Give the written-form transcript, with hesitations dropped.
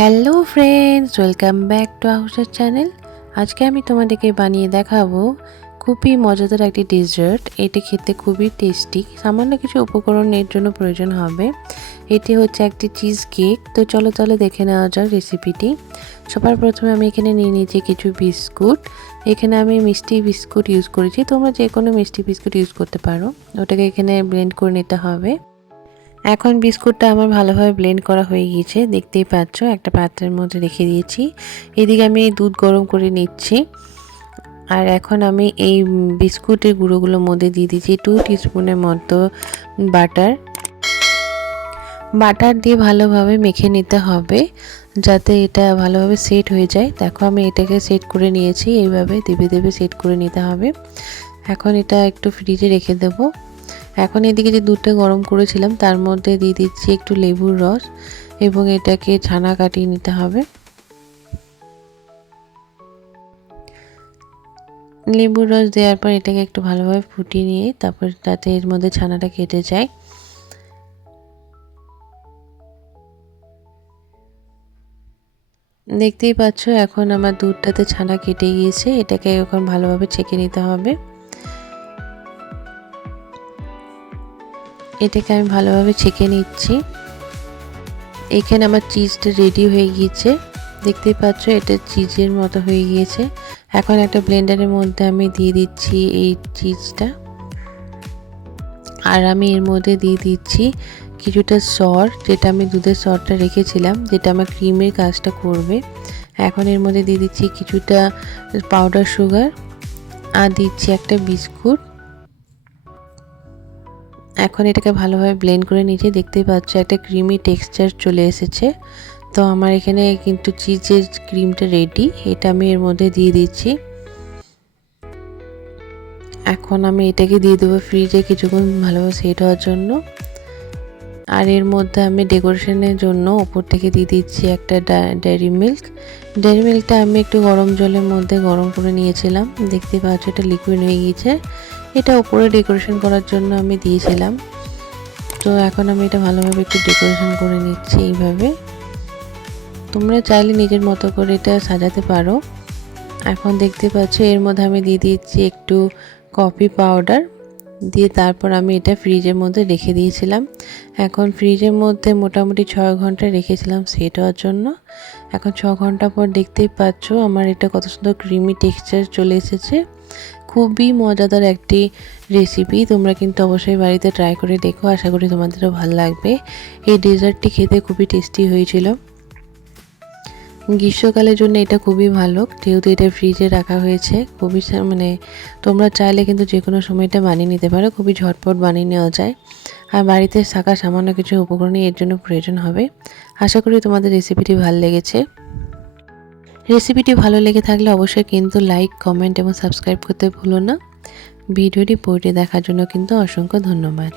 Hello friends, welcome back to আউসার channel. আজকে আমি তোমাদেরকে বানিয়ে দেখাবো খুবই মজাদার একটি ডেজার্ট। এটি খেতে খুবই টেস্টি। সামান্য কিছু উপকরণের জন্য প্রয়োজন হবে। এটি হচ্ছে একটি চিজ কেক। তো চলো দেখে নেওয়া যাক রেসিপিটি। সবার প্রথমে আমি এখানে নিয়ে নিয়েছি কিছু বিস্কুট। এখানে আমি মিষ্টি বিস্কুট ইউজ করেছি, তোমরা যে কোনো মিষ্টি বিস্কুট ইউজ করতে পারো। ওটাকে এখানে ব্লেন্ড করে নিতে হবে। এখন বিস্কুটটা আমার ভালোভাবে ব্লেন্ড করা হয়ে গিয়েছে, দেখতেই পাচ্ছ। একটা পাত্রের মধ্যে রেখে দিয়েছি। এদিকে আমি দুধ গরম করে নিচ্ছি। আর এখন আমি এই বিস্কুটের গুঁড়োগুলোর মধ্যে দিয়ে দিচ্ছি 2 টিস্পুনের মতো বাটার। বাটার দিয়ে ভালোভাবে মেখে নিতে হবে, যাতে এটা ভালোভাবে সেট হয়ে যায়। দেখো আমি এটাকে সেট করে নিয়েছি। এইভাবে দেবে সেট করে নিতে হবে। এখন এটা একটু ফ্রিজে রেখে দেবো। এখন এদিকে যে দুধটা গরম করেছিলাম তার মধ্যে দিয়ে দিচ্ছি একটু লেবুর রস এবং এটাকে ছানা কাটিয়ে নিতে হবে। লেবুর রস দেওয়ার পর এটাকে একটু ভালোভাবে ফুটিয়ে নিয়ে তারপর তাতে এর মধ্যে ছানাটা কেটে যায়। দেখতেই পাচ্ছ এখন আমার দুধটাতে ছানা কেটে গিয়েছে। এটাকে এখন ভালোভাবে ছেঁকে নিতে হবে। এটাকে আমি ভালোভাবে ছেঁকে নিচ্ছি। এখানে আমার চিজটা রেডি হয়ে গিয়েছে। দেখতেই পাচ্ছ এটা চিজের মতো হয়ে গিয়েছে। এখন একটা ব্লেন্ডারের মধ্যে আমি দিয়ে দিচ্ছি এই চিজটা। আর আমি এর মধ্যে দিয়ে দিচ্ছি কিছুটা সর, যেটা আমি দুধের সরটা রেখেছিলাম, যেটা আমার ক্রিমের কাজটা করবে। এখন এর মধ্যে দিয়ে দিচ্ছি কিছুটা পাউডার সুগার আর দিচ্ছি একটা বিস্কুট। এখন এটাকে ভালোভাবে ব্লেন্ড করে নিয়েছি। দেখতেই পাচ্ছ একটা ক্রিমি টেক্সচার চলে এসেছে। তো আমার এখানে কিন্তু চিজের ক্রিমটা রেডি। এটা আমি এর মধ্যে দিয়ে দিচ্ছি। এখন আমি এটাকে দিয়ে দেবো ফ্রিজে কিছুক্ষণ ভালোভাবে সেট হওয়ার জন্য। আর এর মধ্যে আমি ডেকোরেশনের জন্য ওপর থেকে দিয়ে দিচ্ছি একটা ডেয়ারি মিল্ক। ডেয়ারি মিল্কটা আমি একটু গরম জলের মধ্যে গরম করে নিয়েছিলাম। দেখতে পাচ্ছ এটা লিকুইড হয়ে গিয়েছে। এটা উপরে ডেকোরেশন করার জন্য আমি দিয়েছিলাম। তো এখন আমি এটা ভালোভাবে একটু ডেকোরেশন করে নিচ্ছি। এইভাবে তোমরা চাইলে নিজের মতো করে এটা সাজাতে পারো। এখন দেখতে পাচ্ছ এর মধ্যে আমি দিয়ে দিচ্ছি একটু কফি পাউডার দিয়ে তারপর আমি এটা ফ্রিজের মধ্যে রেখে দিয়েছিলাম। এখন ফ্রিজের মধ্যে মোটামুটি 6 ঘন্টা রেখেছিলাম সেট হওয়ার জন্য। এখন 6 ঘন্টা পর দেখতেই পাচ্ছ আমার এটা কত সুন্দর ক্রিমি টেক্সচার চলে এসেছে। খুবই মজাদার একটি রেসিপি। তোমরা কিন্তু অবশ্যই বাড়িতে ট্রাই করে দেখো। আশা করি তোমাদেরও ভালো লাগবে। এই ডেজার্টটি খেতে খুবই টেস্টি হয়েছিল। গ্রীষ্মকালের জন্য এটা খুবই ভালো, যেহেতু এটা ফ্রিজে রাখা হয়েছে। খুবই তোমরা চাইলে কিন্তু যে কোনো সময় এটা বানিয়ে নিতে পারো। খুবই ঝটপট বানিয়ে নেওয়া যায়। আর বাড়িতে থাকা সামান্য কিছু উপকরণই এর জন্য প্রয়োজন হবে। আশা করি তোমাদের রেসিপিটি ভালো লেগেছে। রেসিপিটি ভালো লেগে থাকলে অবশ্যই কিন্তু লাইক, কমেন্ট এবং সাবস্ক্রাইব করতে ভুলো না। ভিডিওটি পড়ে দেখার জন্য কিন্তু অসংখ্য ধন্যবাদ।